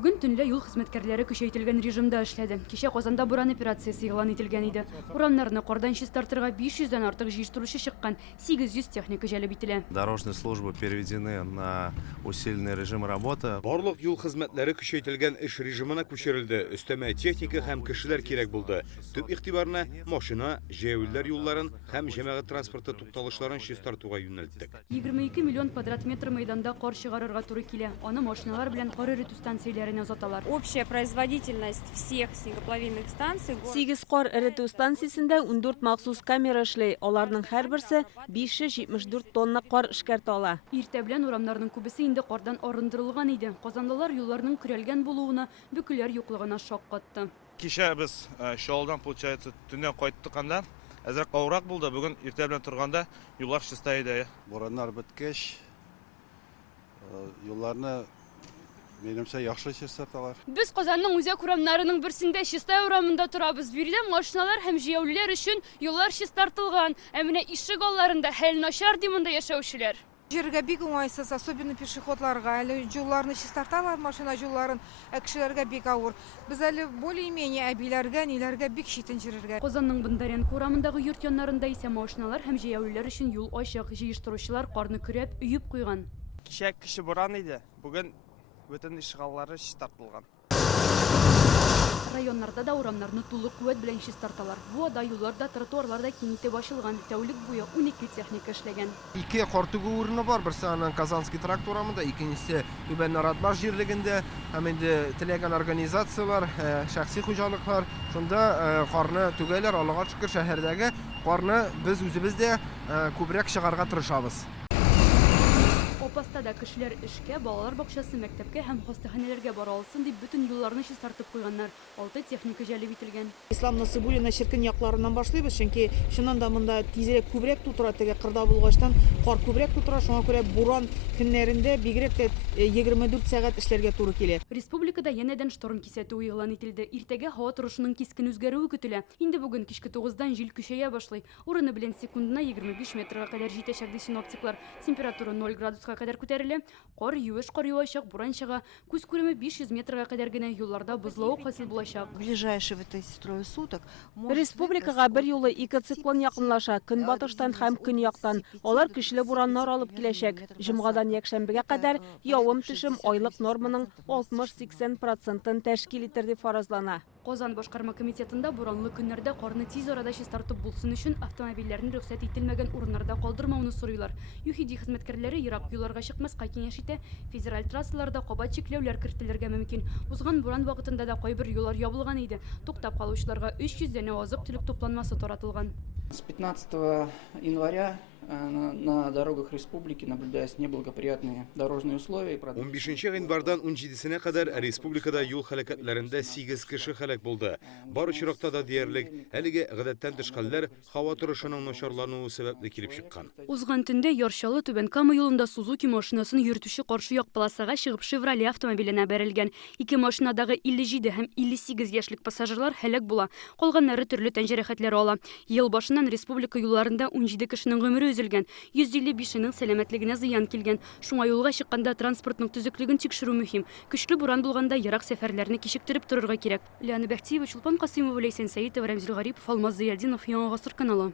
Бүгін түнле юл хезмәткәрләре көчәйтелгән режимда эшләде. Кичә Казанда буран операциясе игълан ителгән иде. Урамнарны кардан чистартырга 500-дән артык җыештыручы чыккан, 800 техника җәлеп ителә. Дорожные службы переведены на усиленный режим работы. Барлык юл хезмәтләре көчәйтелгән эш режимына күчерелде. Өстәмә техника һәм кешеләр кирәк булды. Төп игътибарны машина, җәяүлеләр юлларын һәм җәмәгать транспорты тукталышларын чистартуга юнәлттек. 22 миллион квадрат метр мәйданда кар чыгарырга туры килә. Аны машиналар белән кар эретү станцияләренә озаталар. Общая производительность всех снегоплавильных станций. 8 кар эретү станциясендә 14 махсус камера эшләй. Аларның һәрберсе 574 тонна кар эшкәртә ала. Иртә белән урамнарның күбесе инде кардан арындырылган иде. Казанлылар юлларның күрәлгән булуына, бөкеләр юклыгына шок катты. Кичә без шоудан, получается, төннән кайттыкканда, әзрәк авырак булды. Бүген иртә белән торганда юллар чиста иде. Бураннар беткәч, юлларны менемчә яхшы чистарталар. Без Казанның үзәк урамнарының берсендә чиста урамында торабыз. Биредә машиналар һәм җәяүлеләр өчен юллар чистартылган. Ә менә ишек алларында хәл начар ди монда яшәүчеләр. Җиргә бик уңайсыз, особенно пешеходларга, әле юлларны чистарталар, машина юлларын, кешеләргә бик авыр. Без әле более-менее әбиләргә, ниләргә бик читен җиргә. Казанның Бондаренко урамындагы йорт яннарында исә машиналар һәм җәяүлеләр өчен юл ачык, җыештыручылар карны көрәп, өеп куйган. Кичә кеше буран иде. Бүген бөтен ишегаллары чистартылган. Районнарда да урамнарны тулы куәт белән чистарталар. Бу ада юлларда, тротуарларда киңитеп ачылган. Тәүлек буе 12 техника эшләгән. Ике кар түгү урыны бар. Берсе анан Казанский тракт урамында, икенчесе Түбән Наратбаш җирлегендә. Һәм инде теләгән организациялар, шәхси хуҗалыклар шунда карны түгәләр. Аллага шөкер, шәһәрдәге карны без үзебез дә күбрәк чыгарга тырышабыз. Опаста да кешеләр эшкә, балалар бакчасы, мәктәпкә һәм хастаханәләргә бара алсын дип бөтен юлларны чистартып куйганнар. 6 техника җәлеп ителгән. Ислам Насыбуллина чиркин якларыннан башлыйбыз, чөнки чыннан да монда тизрәк күбрәк тутыра, теге кырда булгачтан кар күбрәк тутыра, шуңа күрә буран көннәрендә бигрәк тә 24 сәгать эшләргә туры килә. Республикада янәдән шторм кисәтү игълан ителде. Иртәгә һава торышының кискен үзгәрүе көтелә. Инде бүген кичке 9-дан җил көчәя башлый. Урыны белән секундына 25 метрга кадәр җитәчәк ди синоптиклар. Температура 0 градуска кадәр күтәрелә. Кар юеш кар явачак, буран чыга. Күз күреме 500 метрга кадәр генә юлларда бозлау хасил булачак. Ближайшие в этой трое суток Республикага бер юлы 2 циклон якынлаша, көнбатыштан һәм көньяктан. Алар көчле бураннар алып киләчәк. Җомгадан якшәмбегә кадәр явым-төшем айлык норманың 60-80% тәшкил итер дип фаразлана. Казан башкарма комитетында буранлы көннәрдә карны тиз арада чистартып булсын өчен автомобильләрне рөхсәт ителмәгән урыннарда калдырмауны сорыйлар. ЮХИДИ хезмәткәрләре ерак юлларга чыкмаска киңәш итә, федераль трассаларда кабат чикләүләр кертелергә мөмкин. Узган буран вакытында да кайбер юллар ябылган иде. Туктап калучыларга 300 дәнә азык-төлек тупланмасы таратылган. С 15 января на дорогах республики наблюдаются неблагоприятные дорожные условия. 15 январдан 17-сенә кадәр республикада юл һәлакәтләрендә 8 кеше һәлак булды. Бар очракта да диярлек әлеге гадәттән тыш хәлләр һава торышының начарлануы сәбәпле килеп чыккан. Узган төндә Яршалы Түбән Кама юлында Сузуки машинасын йөртүче каршы як полосага чыгып Chevrolet автомобиленә бәрелгән. Ике машинадагы 57 һәм 58 яшьлек пассажирлар һәлак була. Калганнары төрле тән җәрәхәтләре ала. Ел башыннан республика юлларында 17 кешенең гомере үзелгән, 155-нең сәламәтлегенә зыян килгән. Шуңа юлга чыкканда транспортның төзеклеген тикшерү мөһим. Көчле буран булганда ерак сәфәрләрне кичектереп торырга кирәк. Лиана Бәхтиева, Чулпан Касыймова, Ләйсән Сәитов, Рәмзил Гарипов, Алмаз Зыялдинов, Яңа гасыр каналы.